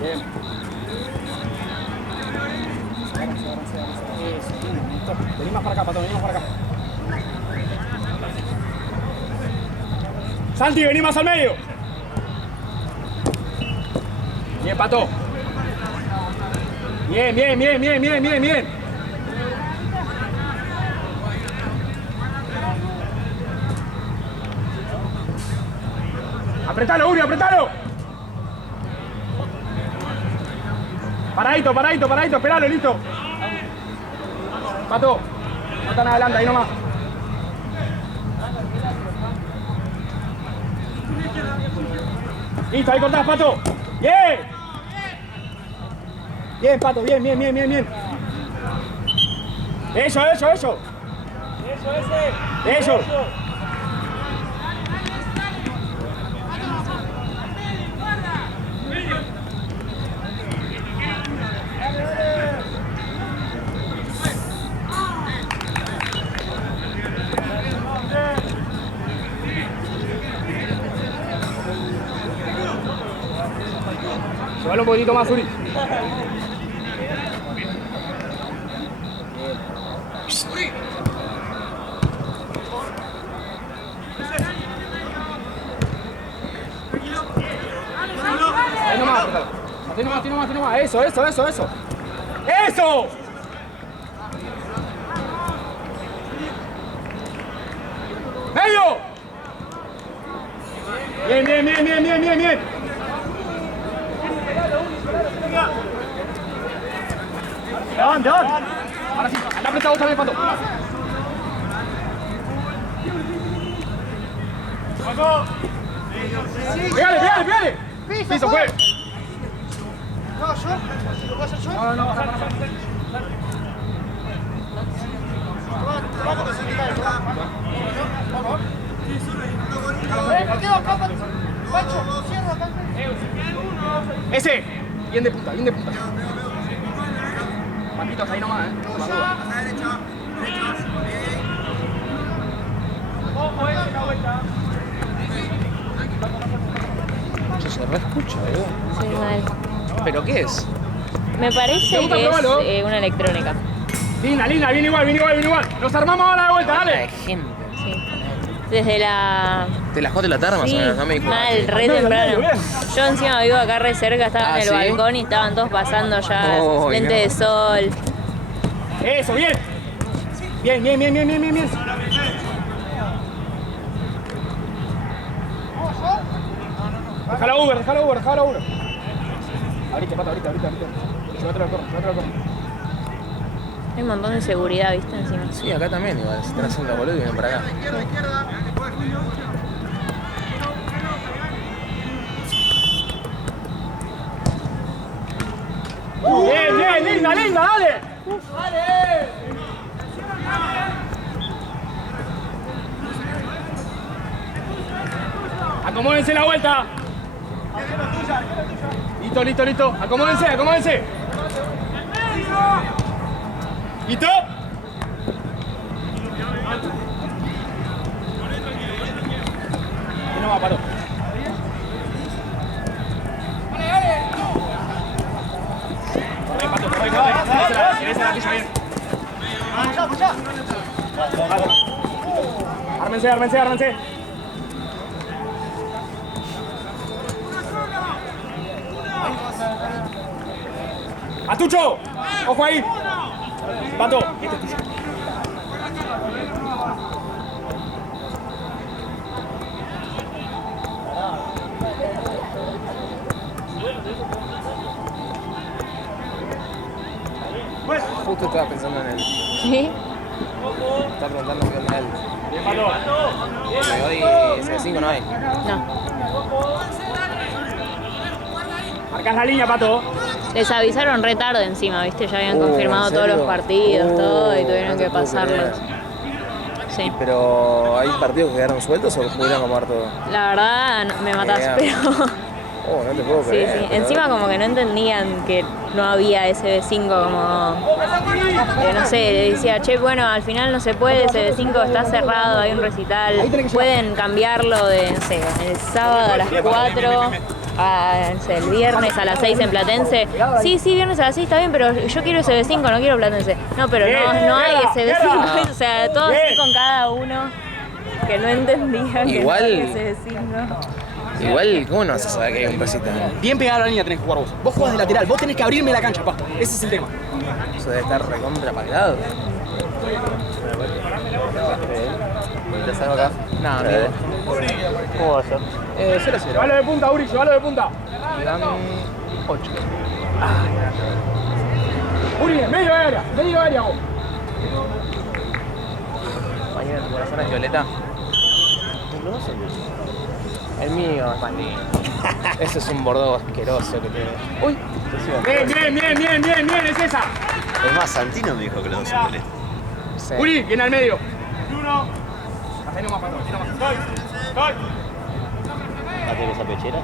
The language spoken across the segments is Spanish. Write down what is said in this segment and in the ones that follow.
Bien. Vení más para acá, Pato, vení más para acá. Santi, vení más al medio. Bien, Pato. Bien, bien, bien, bien, bien, bien, bien. Apretalo, Uri, apretalo. Paradito, paradito, paradito, esperalo, listo. Pato, no tan adelante, ahí nomás. Listo, ahí cortás, Pato. Bien. Bien, Pato, bien, bien, bien, bien, bien. Eso, eso, eso. Eso. Llévalo un poquitito más, Uri. Ahí nomás, así nomás, así nomás, así nomás. Eso, eso, eso, eso. ¡Eso! ¡Medio! Bien, bien, bien, bien, bien, bien, bien. ¡Don, Don! Ahora sí, anda apretado también, Pato. ¡Pégale, pégale, pégale! ¡Piso, fue! No, yo. ¿Lo puedo hacer yo? No, no, baja. Vamos, que se cae. Vamos. Quedo acá, Pancho. Cierro acá. ¡Ese! Bien de punta, bien de punta. Paquito, hasta ahí nomás, Se re escucha, boludo. Sí, mal. ¿Pero qué es? Me parece gusta que probarlo? es una electrónica. Linda, linda, viene igual, viene igual, viene igual. Nos armamos ahora de vuelta, La dale. de gente. Sí. Desde la... De las 4 de la tarde más Sí, o menos, no me dijo. mal, re Bien, temprano. bien. Yo encima vivo acá re cerca, estaba Ah, en el ¿sí? balcón y estaban todos pasando ya Oh, lentes no. de sol. Eso, bien. Bien, bien, bien, bien, bien, bien, bien. Déjalo Uber, déjalo Uber, déjalo Uber. Ahorita, Pato, ahorita. Llévatelo al corro, llévatelo al corro. Hay un montón de seguridad, ¿viste? Encima. Sí, acá también, igual. Se están haciendo boludo y vienen para acá. Bien, bien, linda, linda, dale. Acomódense la vuelta. Listo, listo, listo. Acomódense, acomódense. ¿Listo? No va, Pato. Corre, Pato, corre. Esa la tuya bien. Pato. Ármense. ¡Atucho! ¡Ojo ahí! Pato, este es tuyo. Justo estaba pensando en él. ¿Sí? Estaba preguntando qué onda él. Bien, Pato. Pero hoy C5 no hay. No. Marcás la línea, Pato. Les avisaron re tarde encima, ¿viste? Ya habían confirmado ¿en todos los serio? partidos, todo, y tuvieron no que te puedo pasarlos. creer. Sí. Pero ¿hay partidos que quedaron sueltos o pudieron acomodar todo? La verdad, me matás, Bien. pero Oh, no te puedo Sí, creer. sí. pero- Encima como que no entendían que no había SB5 como... no sé, decía, che, bueno, al final no se puede, SB5 está cerrado, hay un recital, pueden cambiarlo de, no sé, el sábado a las 4, no sé, el viernes a las 6 en Platense. Sí, viernes a las 6 está bien, pero yo quiero SB5, no quiero Platense. No, pero no hay SB5, o sea, todos así con cada uno que no entendían que Igual- no había SB5. Igual, ¿cómo no vas a saber que hay un recital? Bien pegada a la línea tenés que jugar vos. Vos jugás de lateral, vos tenés que abrirme la cancha, pa. Ese es el tema. Eso debe estar recontra pagado. ¿Necesitas algo acá? No, amigo. ¿Cómo va a ser? 0-0. Llevalo de punta, Uri, llevalo de punta. Dan 8. Uri, medio área vos. Mañana tu corazón es violeta. No son de esos. El mío es más lindo. Ese es un bordó asqueroso que tiene. Uy. Bien, es esa. Es más, Santino me dijo que los dos son violetas. Sí. Uri, viene al medio. Uno. Hasta ahí nomás, Pato, ahí nomás. Gol. ¿Va a tener esa pechera?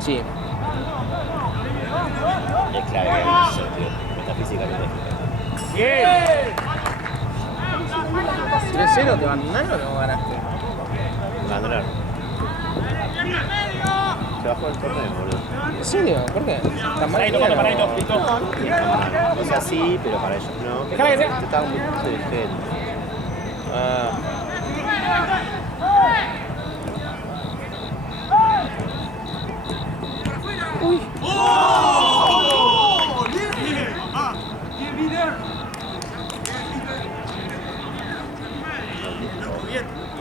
Sí. Es clave que en ese sentido, metafísicamente. Bien. 0-0 te abandonaron o no ganaste? Abandonar. Se bajó el torneo, boludo. ¿En serio? ¿Por qué? ¿Tan mal? Paradito, Pato, paradito, listo. O sea, sí, pero para ellos no. Dejala que sea. Estaba muy mucho de gente. Ah.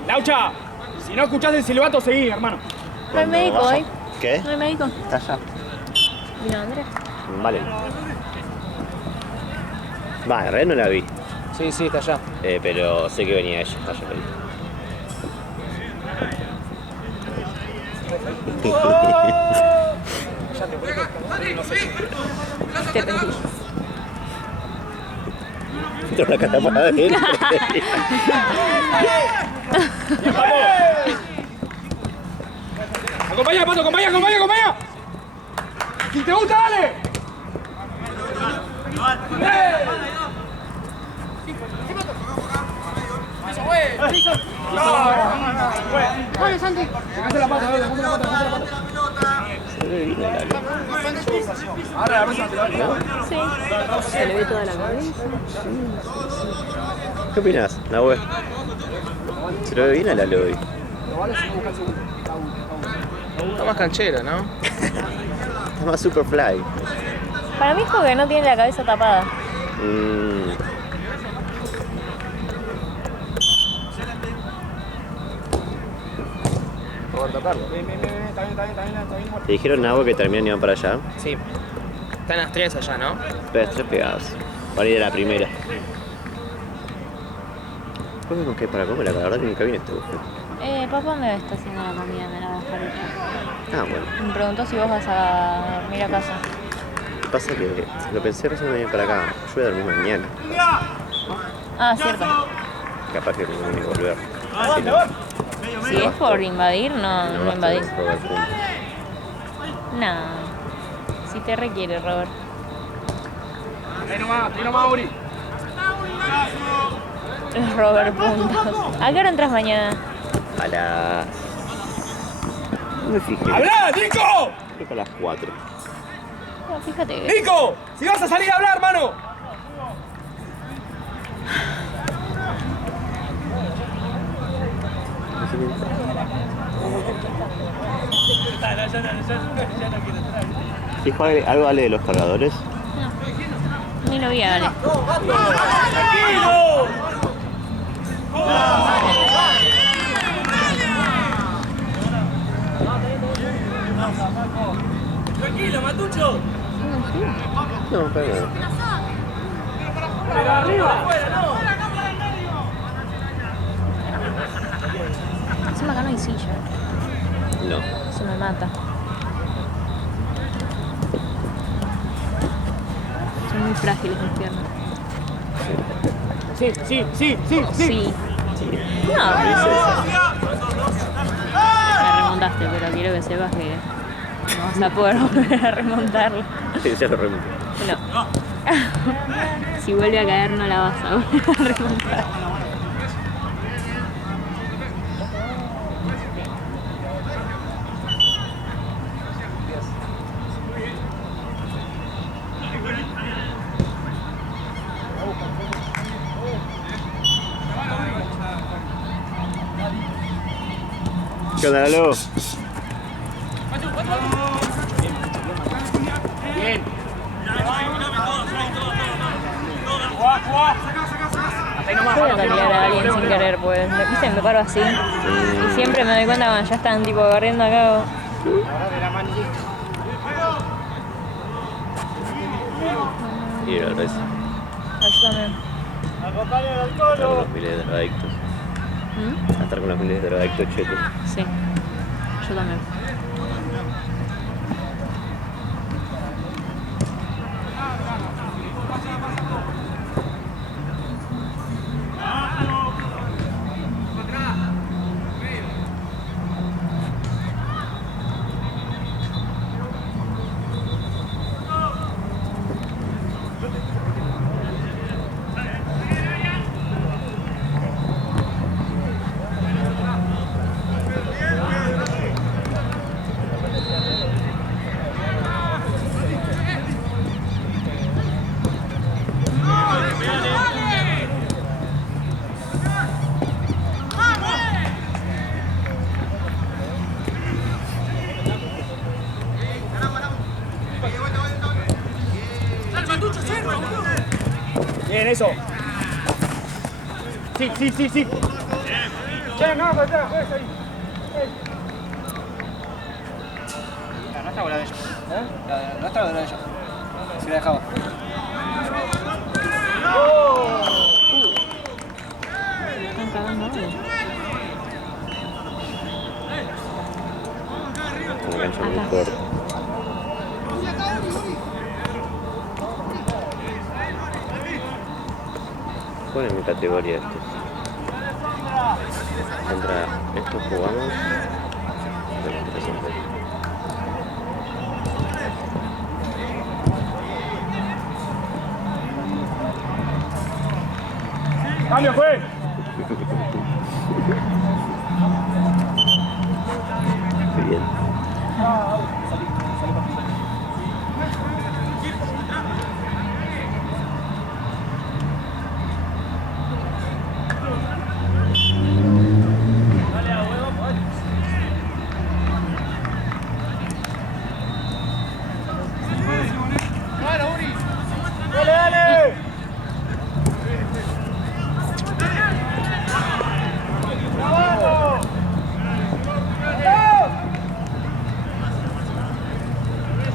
Laucha, si no escuchás el silbato, seguí, hermano. No hay médico Vaya. hoy. ¿Qué? No hay médico. Está allá. Vino Andrés. Vale. Va, en realidad no la vi. Sí, está allá. Pero sé que venía ella. Ayer la vi. Te rendí. Entró la cara para adentro. Acompaña, Pato, acompaña. Si te gusta, dale. Vale, Santi. Dejate la pata, dejate la pata. Se ve bien el ala. Ahora la próxima te la Sí. Se le ve toda la cabeza. ¿Qué opinas, Nahue? Se lo ve bien al ala hoy. Está más canchero, ¿no? Está más Superfly. Para mí es porque no tiene la cabeza tapada. Roberto Carlos. Bien, está bien. ¿Te dijeron, Nahue, que terminan y van para allá? Sí. Están las 3 allá, ¿no? Pero tres pegados. Para ir a la primera. ¿Cómo con qué para comer? La verdad que nunca vine a este buffet. Papá me está haciendo la comida, me la va a dejar hecha. Ah, bueno. Me preguntó si vos vas a dormir a casa. Pasa que lo pensé recién de venir para acá. Yo voy a dormir mañana. Ah, cierto. Capaz que no voy a volver. Si es por invadir, no No basta invadís. de robar puntos. No. Si te requiere, Robert. Ahí nomás, Uri. Robert puntos. ¿A qué hora entras mañana? A las... No me fijé. ¡Hablá, Nico! Creo que a las 4. No, fíjate que... ¡Nico! ¡Si vas a salir a hablar, hermano! ¿Dijo algo Ale de los cargadores? Ni lo vi a Ale. ¡Tranquilo! ¡Tranquilo, Matucho! No, pero no. ¡Para arriba! ¡Afuera, no! Encima acá no hay silla. No. Eso me mata. Son muy frágiles mis piernas. Sí. No. Me remontaste, pero quiero que sepas que No vas a poder volver a remontarlo. Sí, ya lo remonté. No. Si vuelve a caer no la vas a volver a remontar. ¿Qué onda, Lalo? Bien. Voy a taclear a alguien sin querer, pues ¿viste? Me paro así. Y siempre me doy cuenta cuando ya están tipo corriendo acá. Y la verdad es Ayúdame. estar con los miles de drogadictos. Estar con los miles de drogadictos chetos. Sí, yo también. Bien, eso. Sí, sí, sí, sí. Che, no, para atrás, juegues ahí. No está buena de ellos. No está buena de ellos. Si la dejaba. Están cagando algo. Como gancho muy corto. ¿Cuál es mi categoría esto? Contra esto jugamos. Cambio, fue. Bien. Dale, dale.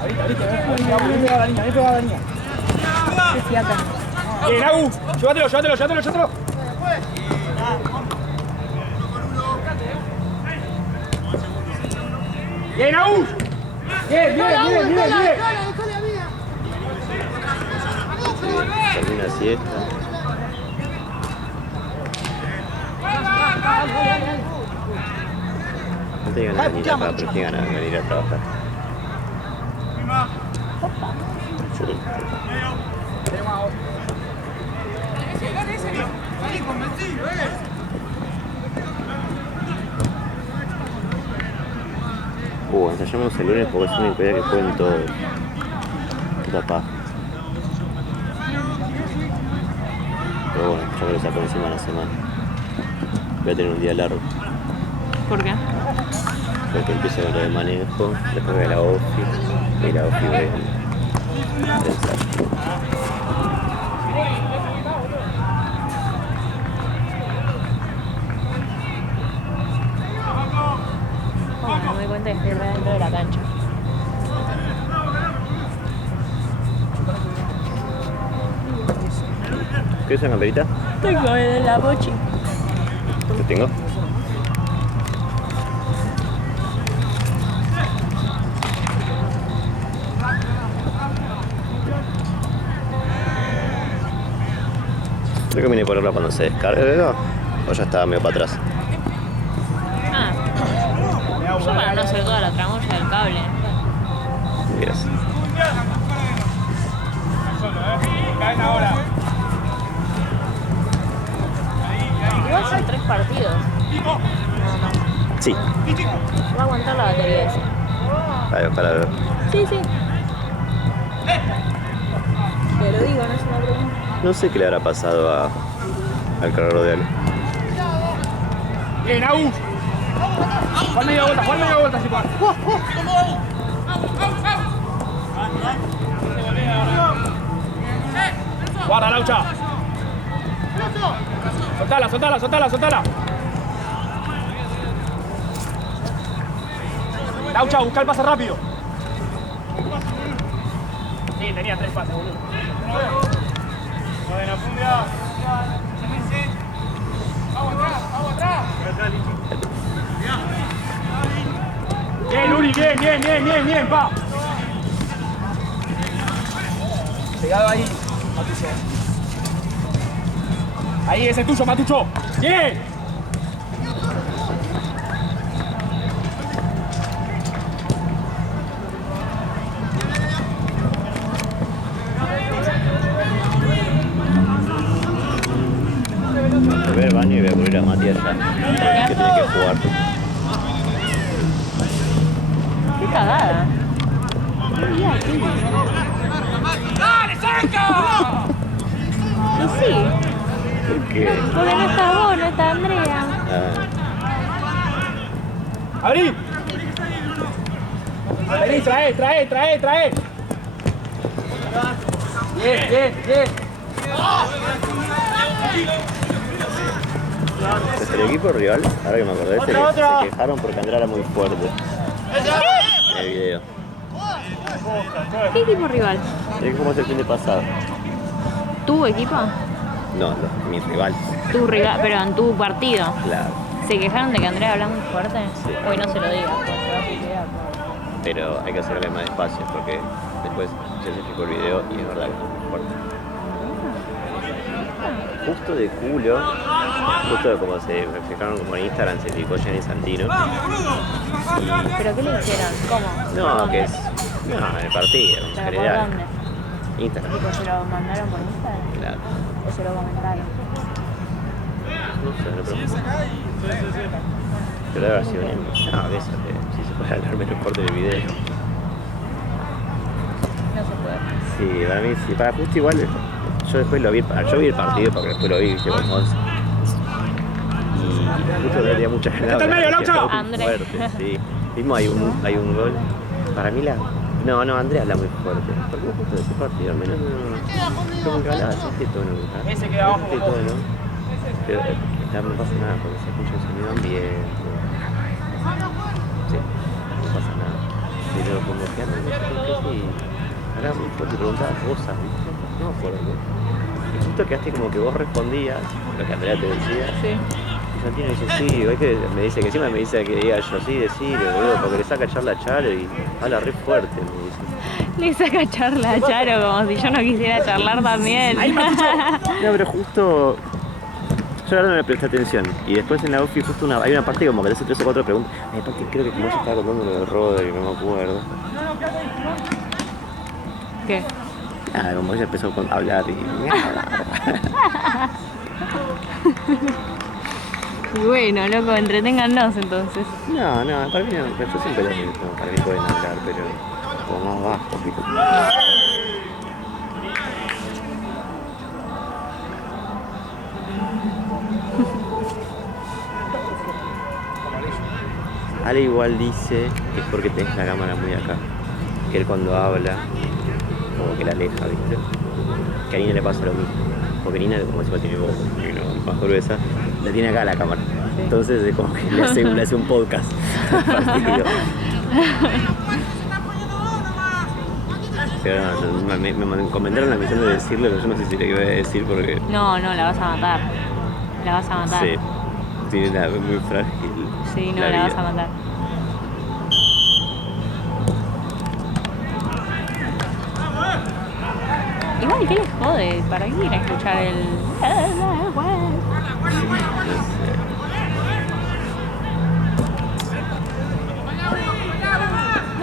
Ahí pegada la niña, ahí pegada la niña. Qué fiaca. Bien, Agu, llévatelo, llévatelo, llévatelo, llévatelo. Bien, Agu. Bien, bien, bien, bien, bien. Termina siesta. No te ganas de venir acá, pero te ganas de venir a trabajar. Sí. Ensayamos el lunes porque es una idea que jueguen todos. Puta paja. Pero bueno, ya me lo saco encima de la semana. Voy a tener un día largo. ¿Por qué? Porque empiezo con lo de manejo, después de la OFI, y la OFI voy a pensar. No me di cuenta que estoy re dentro de la cancha. ¿Qué es una camperita? Tengo de la bochi. ¿Lo tengo? ¿Te conviene ponerla cuando se descargue, ¿verdad? ¿O ya estaba medio para atrás? Ah, yo para no hacer toda la tramoya del cable. Gracias. Caen ahora. Igual son 3 partidos. Sí. Va a aguantar la batería esa. Para ver. Sí, sí. Pero digo, no es una pregunta. No sé qué le habrá pasado al cargador de Ale. Bien, Agus. Juan media vuelta, si puede. Guarda, Laucha. Soltala. Laucha, busca el pase rápido. Sí, tenía 3 pases, boludo. Buena, Fumbia. Vamos atrás. Bien, Uri, bien, pa. Pegado ahí, Matucho. Ahí, ese es tuyo, Matucho. Bien. Voy a ver el baño y voy a poner a Mati allá. Que tiene que jugar. Qué cagada. ¡Dale, cerca! Y sí, ¿Por qué? porque no está vos, no está Andrea. ¡Abrí! Vení, trae. Bien. Desde el equipo rival, ahora que me acordé, se quejaron porque Andrea era muy fuerte. En el video. ¿Qué equipo rival? Es como es el fin de pasado. ¿Tu equipo? No, mi rival. Tu rival, pero en tu partido. Claro. ¿Se quejaron de que Andrea habla muy fuerte? Sí. Hoy no se lo digas, porque se va a putear. Pero hay que hacerle más despacio porque después ya se explicó el video y es verdad que es muy fuerte. Justo de culo, justo como se reflejaron como en Instagram, se picó Gianni Santino. ¿Pero qué le hicieron? ¿Cómo? No, que es. No, en el partido, en ¿Pero por general. dónde? Instagram. ¿Tipo se lo mandaron por Instagram? Claro. ¿O se lo comentaron? No sé, no pregunto. Pero debe haber sido un no, de eso, si se puede hablar menos corto del video. No se puede. Sí, para mí sí. Para justo igual, yo después lo vi, yo vi el partido porque después lo vi, viste, con Mons. Y justo tenía muchas ganas. ¡Está en medio, Laucha! André. Fuerte, sí. Mismo hay un gol. Para mí No, Andrea habla muy fuerte. Porque justo de ese partido, al menos como que hablaba así, este tono. Ese queda abajo Este con vos. tono. Pero no pasa nada porque se escucha el sonido ambiente. Sí, no pasa nada. Pero como que anda, no sé por qué, sí. Ahora muy fuerte, preguntaba cosas, ¿viste? No me acuerdo. Y justo quedaste como que vos respondías lo que Andrea te decía. Sí. Y Santino dice, sí, es que me dice que encima me dice que diga yo, sí, decile, boludo, porque le saca charla a Charo y habla re fuerte, me dice. Le saca charla a Charo como si yo no quisiera charlar también. No, pero justo. Yo ahora no le presté atención. Y después en la OFI justo hay una parte como que te hace 3 o 4 preguntas. Aparte creo que como ella estaba contando lo del Rodri, no me acuerdo. ¿Qué? Ah, como ella empezó a hablar y. Y bueno, loco, entreténgannos entonces. No, para mí no, yo siempre lo mismo. Para mí pueden hablar, pero como más bajo, ¿viste? Ale igual dice que es porque tenés la cámara muy acá. Que él cuando habla, como que la aleja, ¿viste? Que a Nina le pasa lo mismo. Porque Nina, como encima tiene voz más gruesa, la tiene acá la cámara. Entonces es como que le hace un podcast. Pero no, me comentaron la misión de decirlo, pero yo no sé si le iba a decir porque... No, la vas a matar. La vas a matar. Sí, tiene una muy frágil. Sí, no, la vida. vas a matar. Igual, ¿qué les jode? ¿Para qué ir a escuchar el...?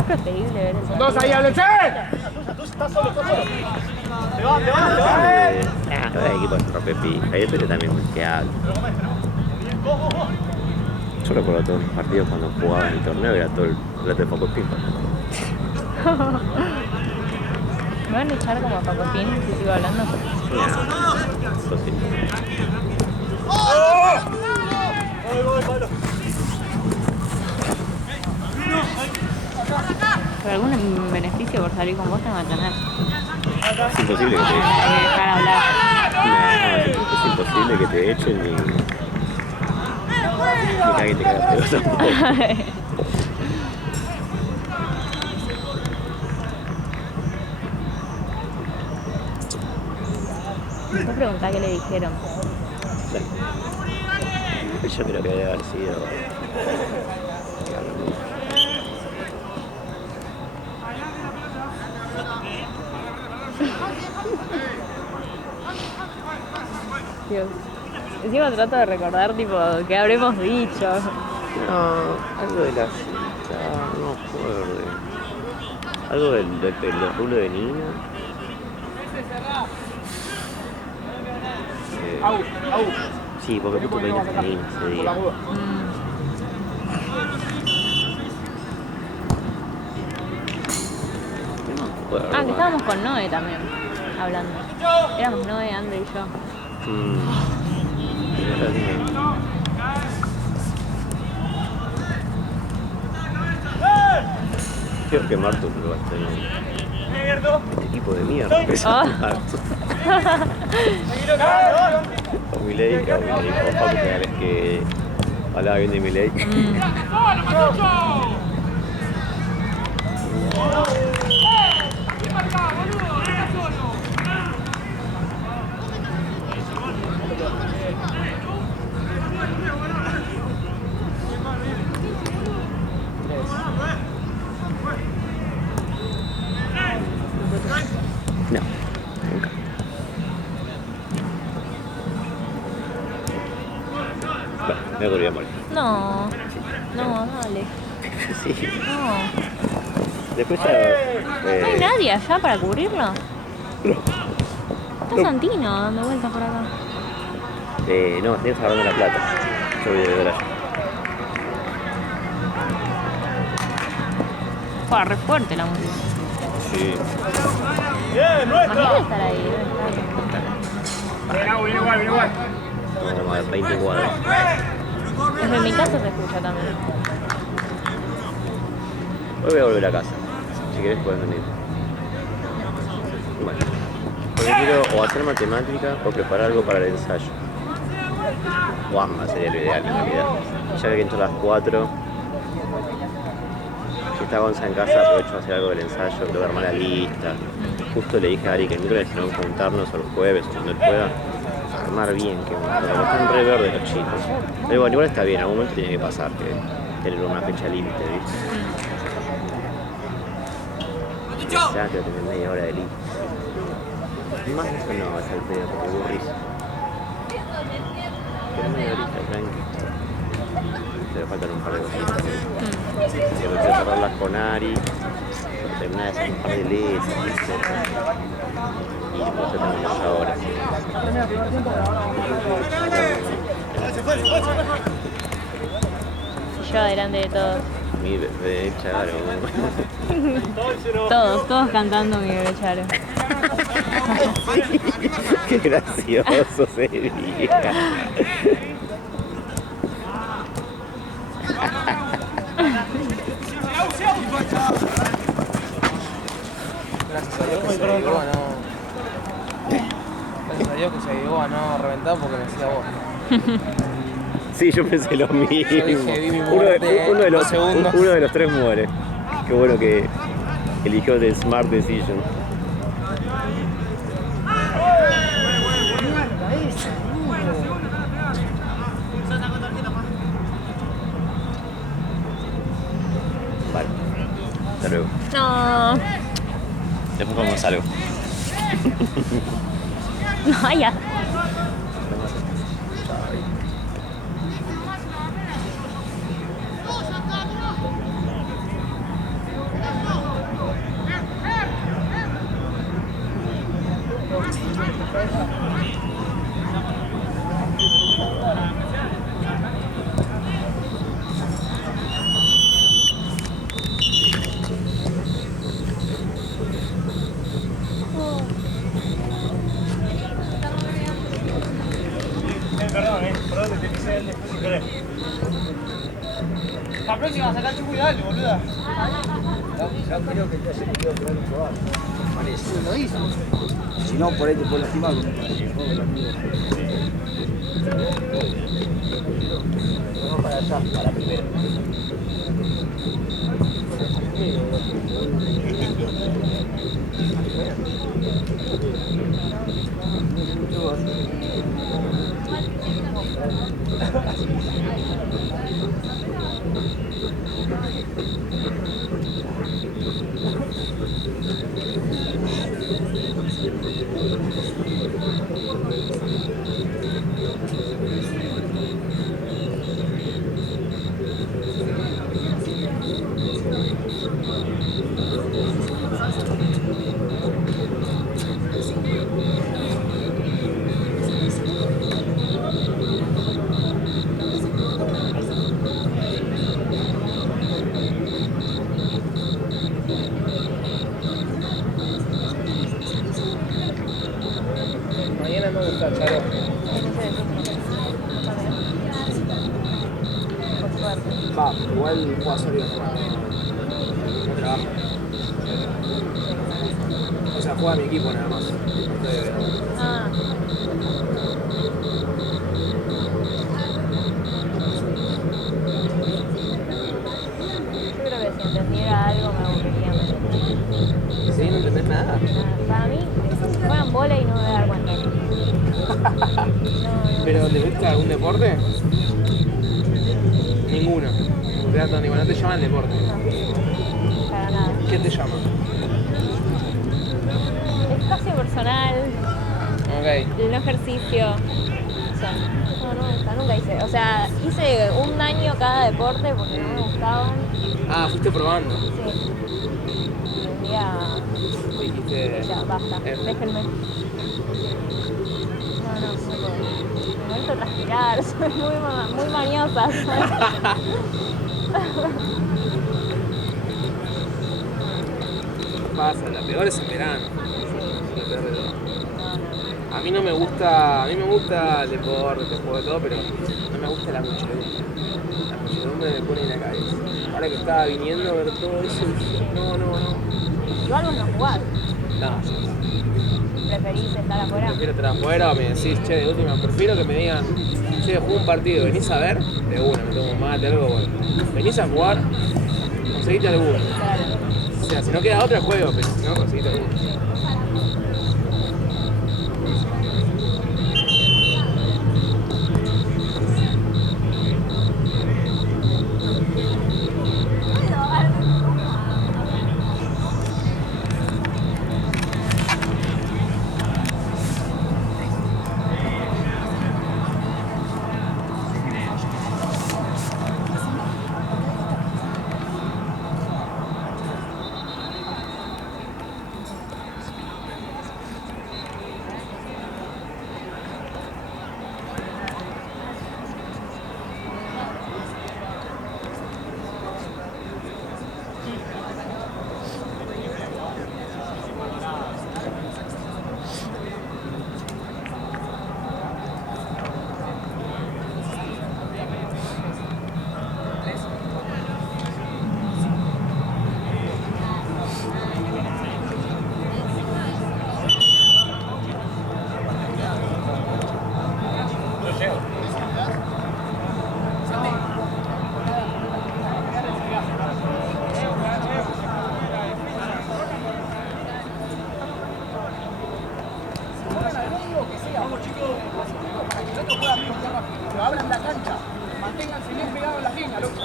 preferible ver eso. Dos ahí, háblense. Los equipos de rompepi. Hay otro que también que habla. Yo recuerdo todos los partidos cuando jugaba en el torneo, era todo el plato de Paco Pin. ¿Me van a echar como a Paco Pin si sigo hablando? Eso sí. Pero algún beneficio por salir con vos te va a tener. Es imposible que te echen. Hay que dejar hablar. No, es imposible que te echen ni que alguien te caga pelotas. Vos preguntá qué le dijeron. Yo creo que debe haber sido. Dios. Encima trato de recordar, tipo, qué habremos dicho. No, algo de la cita, no me acuerdo. Algo del rulo de Nina. Sí, porque justo me vino con Nina ese día. No me acuerdo. Ah, que estábamos con Noé también, hablando. Éramos Noé, André y yo. Creo que Marto lo va a tener. Este equipo de mierda que es Marto. O Milei, o Facu Canales que hablaba bien de Milei. No, nunca. Bueno, me volví a morir. No, no, dale. Sí. No. Después ya. ¿No hay nadie allá para cubrirlo? No. Está Santino dando vueltas por acá. No, estoy agarrando La Plata. Yo voy de allá. Fue re fuerte la música. Sí. Imagínate estar ahí. Viene igual. Como a 20 cuadros. Desde mi casa se escucha también. Hoy voy a volver a casa. Si querés puedes venir. Bueno. Porque quiero o hacer matemática o preparar algo para el ensayo. O ambas sería lo ideal en realidad. Ya que entro a las 4. Si está Gonza en casa, aprovecho a hacer algo del ensayo, tengo que armar la lista. Justo le dije a Ari que el miércoles tenemos que juntarnos o los jueves o cuando él pueda. Armar bien, que están re verdes los chicos. Pero bueno, igual está bien, en algún momento tiene que pasar, que tener una fecha límite, ¿viste? Ya creo que tener media hora de límite. Más de eso no, es al pedo, porque aburrís. Pero media horita, tranqui. Pero faltan un par de cositas. Quiero cerrarlas con Ari, terminar de hacer un par de leyes, ¿viste? Y después terminamos ahora. Yo adelante de todos. Mi bebé Charo. Todos cantando mi bebé Charo. Qué gracioso sería. Gracias a Dios que se llegó a no. Gracias a Dios que se llegó a no reventar porque me hacía vos. Sí, yo pensé lo mismo. Yo dije, vi mi muerte uno de los 2 segundos. uno de los 3 muere. Qué bueno que eligió the smart decision. Vale. Hasta luego. No. Después comemos algo. No, ya. dale, boluda. No creo que te haya querido pegar un jugador. Parece. Lo hizo. Si no, por ahí te puedo lastimar. Vamos para allá, para primero. Mañana me gusta, Charo. Va, igual puedo hacer yo, no trabajo. O sea, juega mi equipo nada más. Ah. Yo creo que si entendiera algo me aburriría menos. ¿Sí? ¿No entendés nada? Para mí, juegan bola y no me voy a dar cuenta. ¿Pero te gusta algún deporte? Ninguno. No te llama el deporte. Para nada. ¿Qué te llama? Espacio personal, Ok. el ejercicio. O sea, no me gusta, nunca hice. O sea, hice un año cada deporte porque no me gustaban. Ah, fuiste probando. Sí. Y un día Dijiste. ya, basta, déjenme. No puedo. Me gusta transpirar, soy muy mañosa. Pasa, la peor es en verano. La peor de todo. A mí no me gusta, el deporte, juego de todo, pero no me gusta la muchedumbre. La muchedumbre me pone en la cabeza. Ahora que estaba viniendo a ver todo eso, no. Igual vos no jugás, No, preferís estar afuera. prefiero estar afuera o me decís, che, de última, prefiero que me digan, che, juego un partido, venís a ver, de una, me tomo un mate, algo bueno. Venís a jugar, conseguiste alguno. Claro. O sea, si no queda otra juego, pero si no, conseguiste alguno. Pero abran la cancha, manténganse bien pegados en la línea, loco.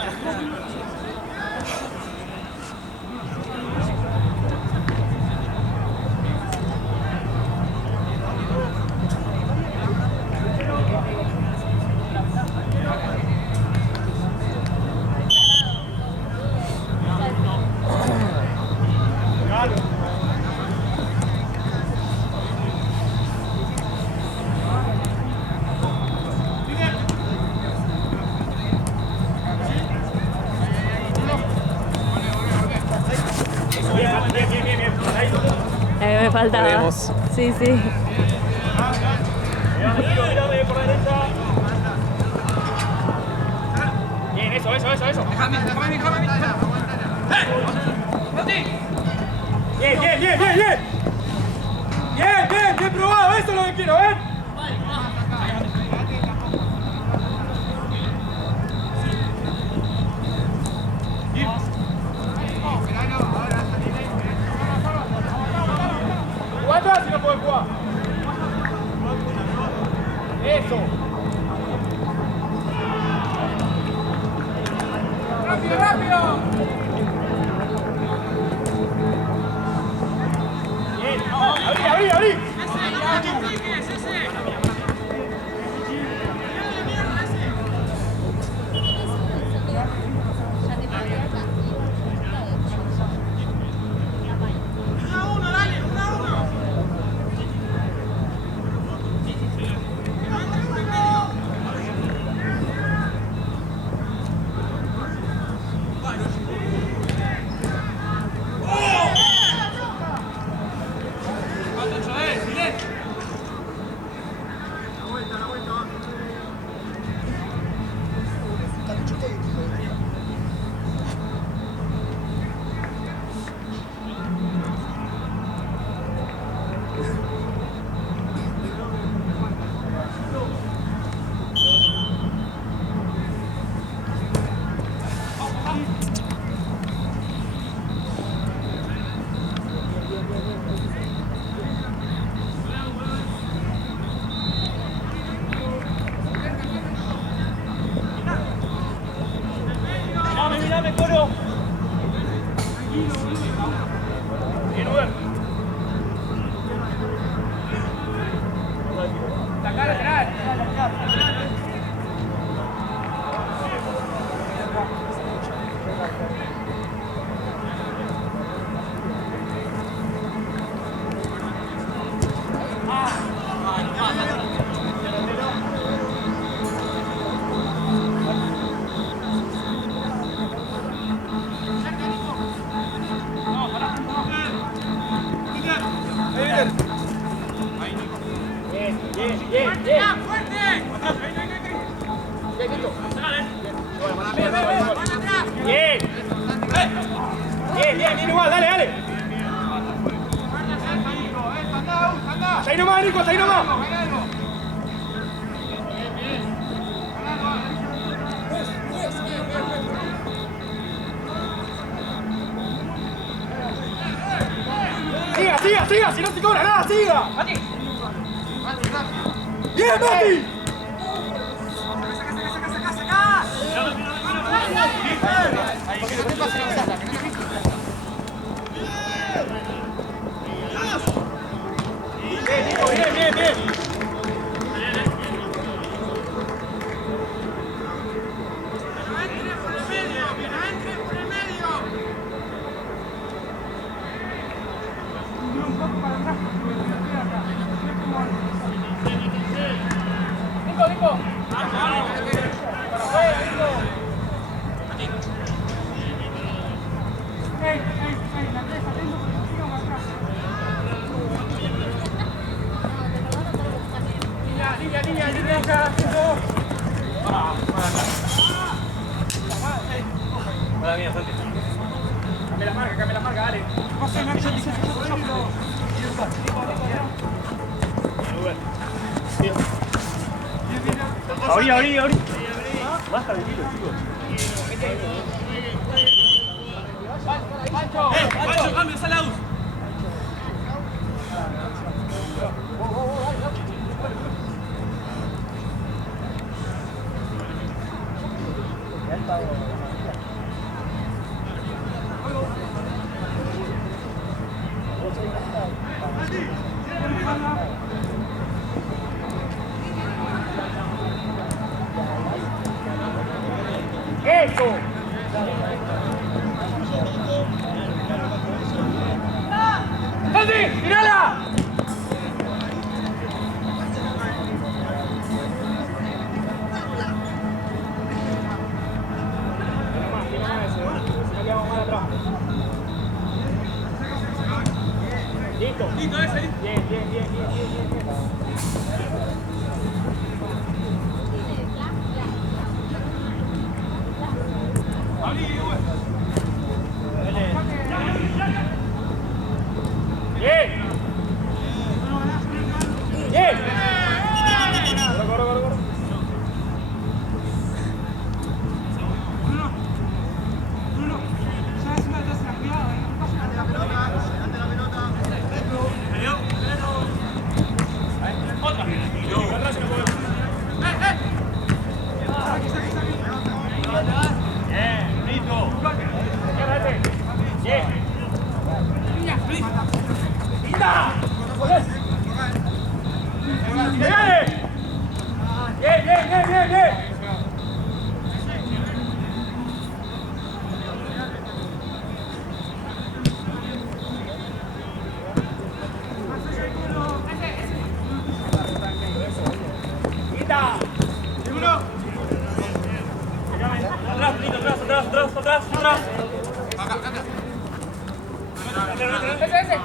La que me faltaba. Veremos. Sí, sí. Bien, eso. Déjame. Bien, bien, bien, bien, bien. Bien, bien, bien probado, eso es lo que quiero, ¿eh? Juega atrás si no puedes jugar. Eso. ¡Rápido, rápido! Bien, abrí, abrí, abrí. Dame, coro. Bien, Uber. Sacar lateral. Bien, igual, dale, dale. Hasta ahí nomás, Nico, hasta ahí nomás. Siga, si no te cobra nada, siga. ¡Bien, Mati! Bien. Nico. Para afuera, Nico. Línea. Hola, mía, Santi. Cambia la marca, dale. Abrí. Más tranquilo, chicos. Pancho, cambio, sal a luz. ¡Eso! ¡Santi, tirala! Listo, ese. Bien. ¡Anda! ¡Pegale! ¡Bien, bien, bien, bien, bien! Atrás. Ese.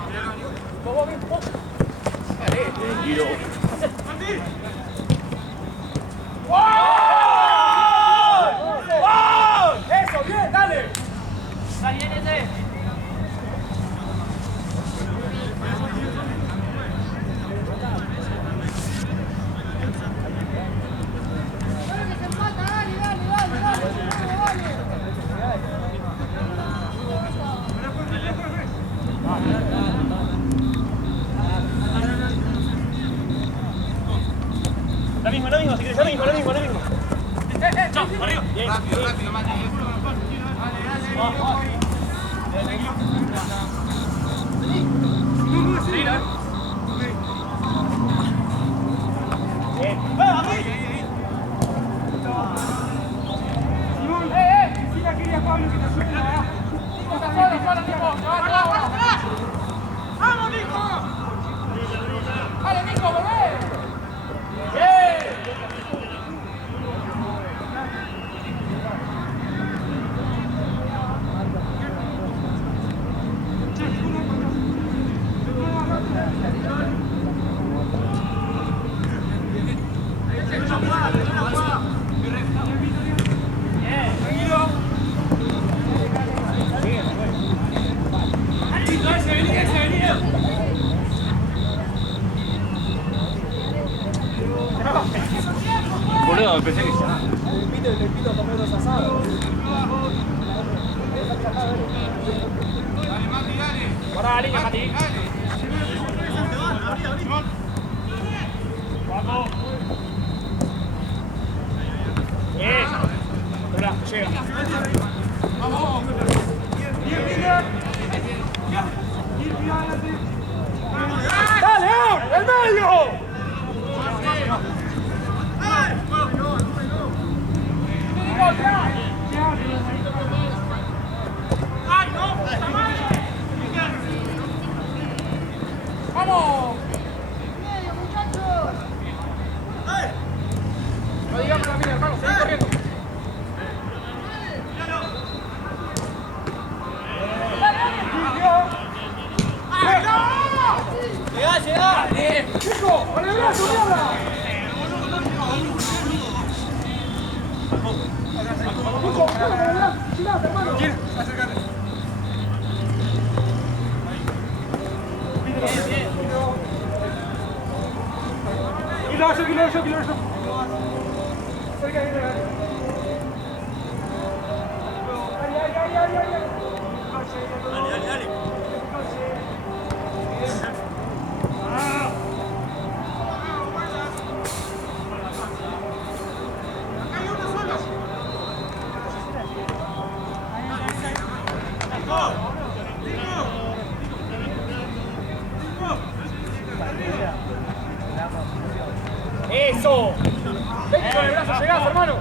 Vos. Tranquilo. ¡Wow! Eso, bien, dale. Está bien ese. Lo mismo, si querés, lo mismo. Chao, arriba. Bien. Rápido, Mati. ¡Vamos, Nico! ¡Dale, Nico, volvé! ¡Bien! Boludo, pensé que le invito a comer los asados. Dale, Mati, dale. Guarda la línea, Mati. Vamos. Bien. Espera, llega. Vamos. ¡Dale, ¡el medio! ¡Ay, no! ¡Puta madre! ¡Vamos! ¡Medio, muchachos! No digamos la mía, hermano, seguí corriendo. ¡Llegá! ¡Chico! ¡Con el brazo, mierda! ¡Nico! ¡Girate, hermano! ¿Quién? Acércate. Kilo eso. Cerca de ahí. Dale. ¡Eso! ¡Ven con el brazo, llegás, hermano!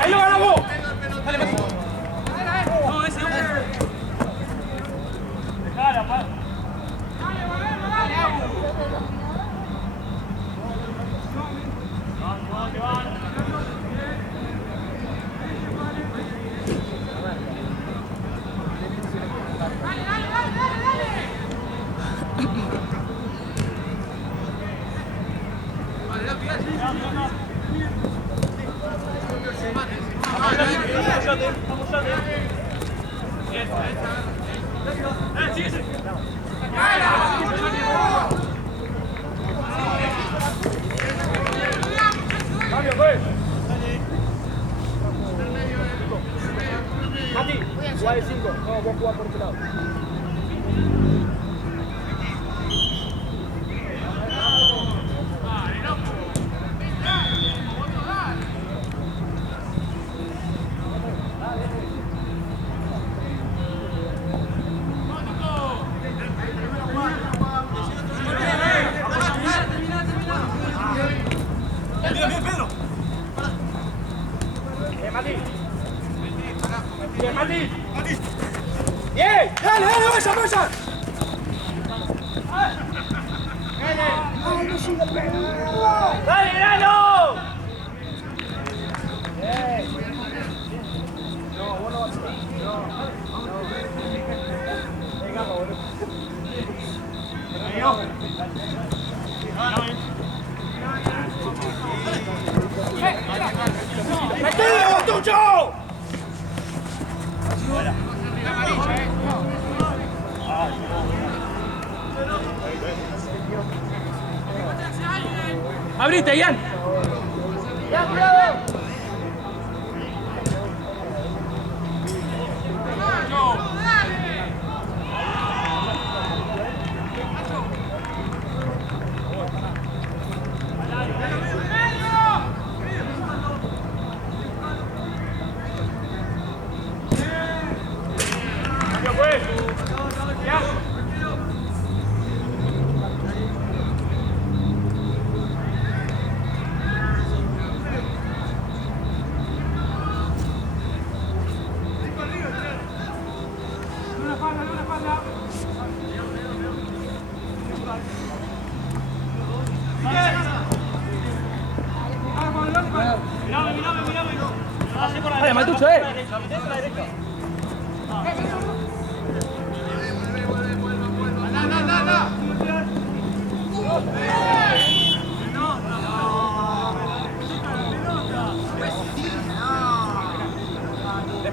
Ahí lo ganás vos. Dale, Mati. No, ese hombre. Dejala, pa. Dale, dale. Vamos, que van. a jugar por este lado. Bien, Mati. Bien, dale, vaya, vaya. Dale, Nano. No, vos no vas a. No. Venga, boludo. ¡Metelo, Tucho! ¡Abrite, Ian! ¡Ya, cuidado! Dale, Matucho, Le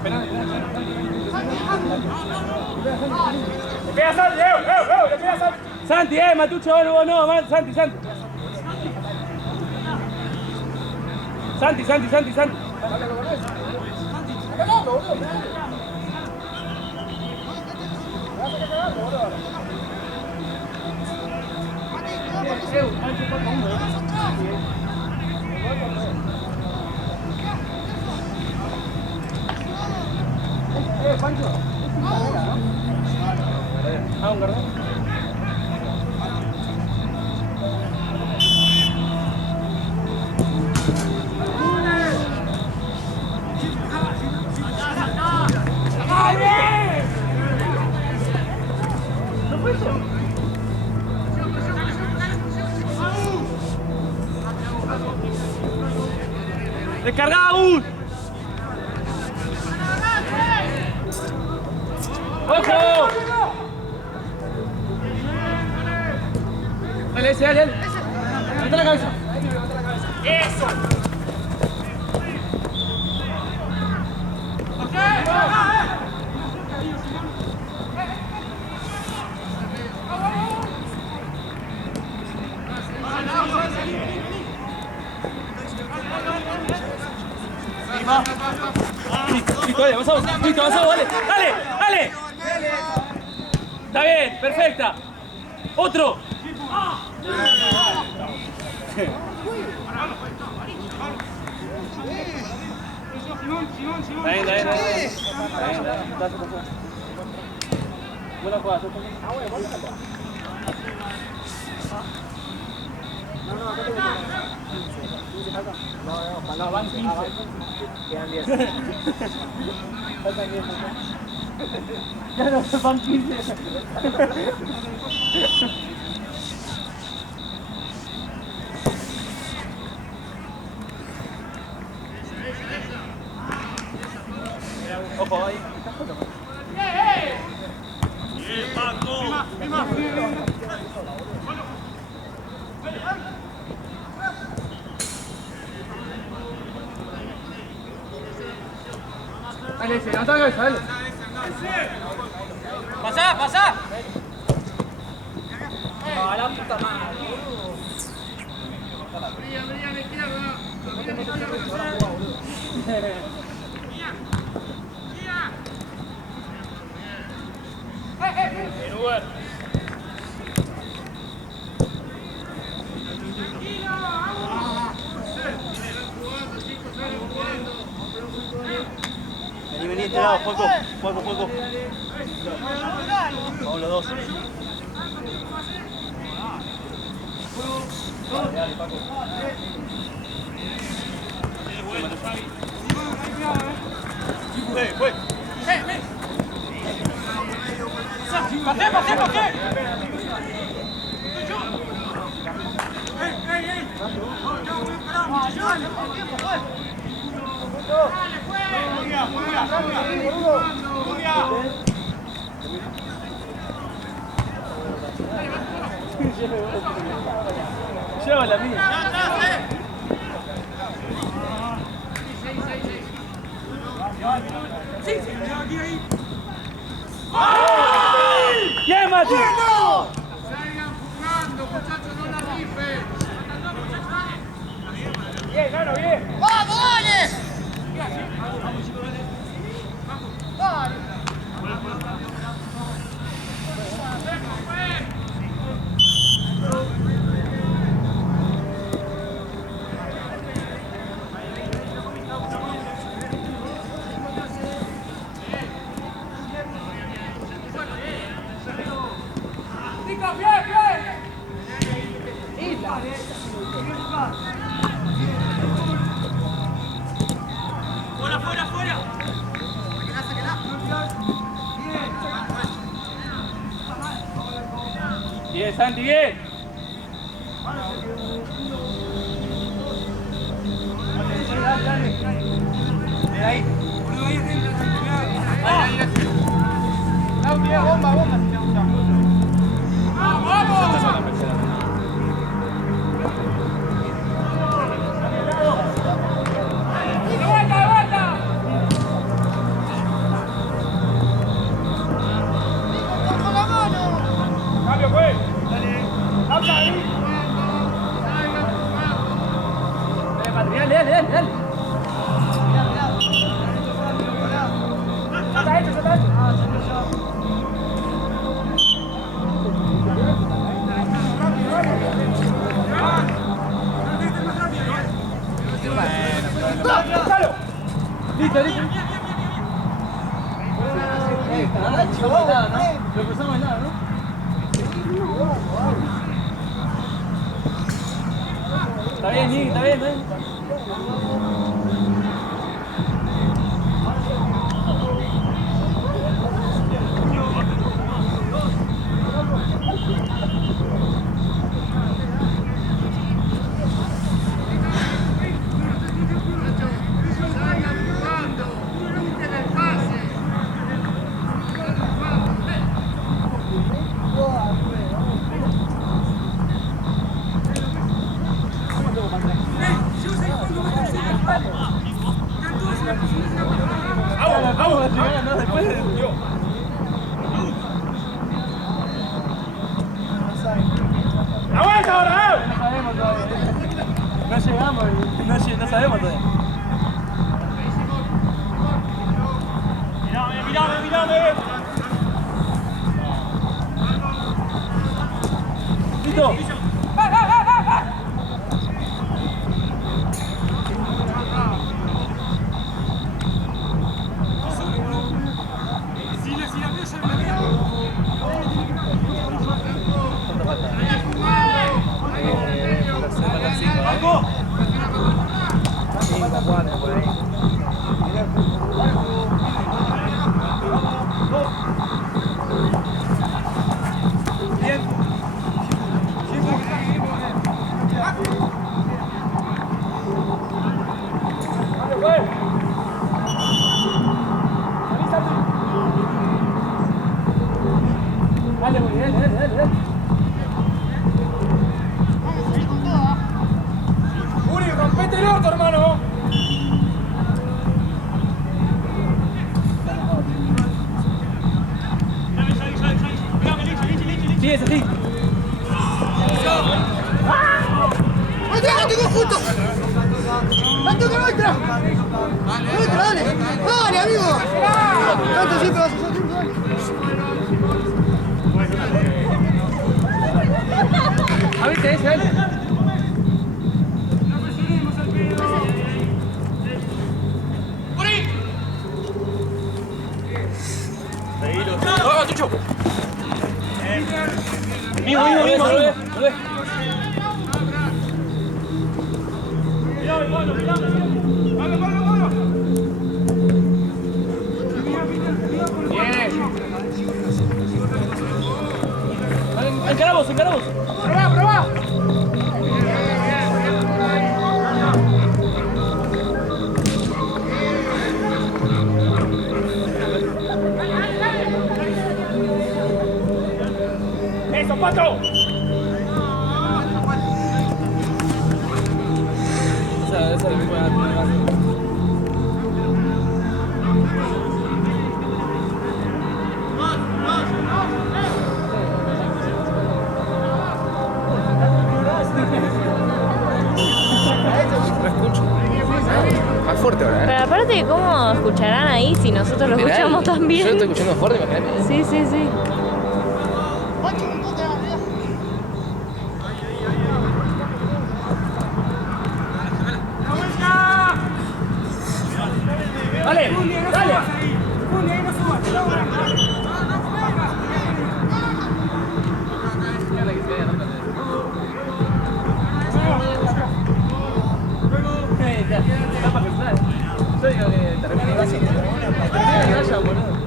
pega Santi, le pega Santi. Santi, Matucho, no, Santi. Santi. Pancho. Un guardón. ¡Descargamos! ¡Ojo! Dale, dale. Levanta la cabeza. ¡Eso! Listo, avanzamos, dale. Está bien, perfecta. Otro. Está bien. Buena jugada. No, van 15. Quedan 10. Faltan 10. Ya no, van 15. Ojo ahí. Dale, se levanta la cabeza, dale. ¡Pasá! A la puta madre. Brilla, me quiero. este lado, Juanco. Vamos los dos. Dale, Paco. Fue. ¡Pasé! Lleva la mía. ¡Bien, Mati! Salgan jugando, muchachos, no la rifen. Bien, Nano, bien. ¡Vamos, dale! Bien, Santi, bien. Dale. De ahí. Bomba. ¡Vamos! Cambio, pues. Habla ahí. Dale. Ya está hecho. Listo. Lo cruzamos al lado, ¿no? Está bien, Nick, está bien. Salgan jugando, busquen el pase. Vamos a llegar, ¿no? Después de... ¡La vuelta ahora! No sabemos todavía. No llegamos, no sabemos todavía. Mirame. Listo. Dale, muy bien, dale. Uri, rompete el orto, hermano. Sí, es así. ¡La tengo junto! ¡La tengo nuestra! ¡Dale! ¡Dale, amigo! ¿Cuánto siempre vas a hacer? ¿Viste ese, dale? Encaramos, encaramos. Probá, probá. ¡Eso, Pato! Esa es la misma. No escucho. Más fuerte ahora, Pero aparte, ¿cómo escucharán ahí si nosotros lo Mirá, escuchamos Yo también? lo estoy escuchando fuerte, imagínate. Sí, sí, sí. Dale, dale. Yo digo que termine y vaya. Termine y vaya, boludo.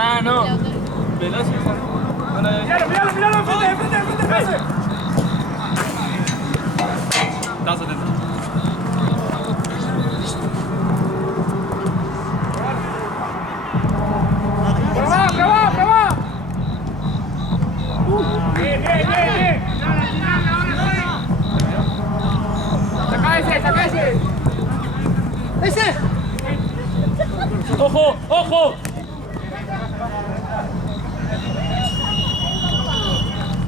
Ah, no. Veloz. Miralo, miralo, miralo, enfrente, enfrente, enfrente, enfrente. Estás atento. Probá, probá, probá. Bien, bien, bien, bien. Saca ese, saca ese. ¡Ese! Ojo, ojo.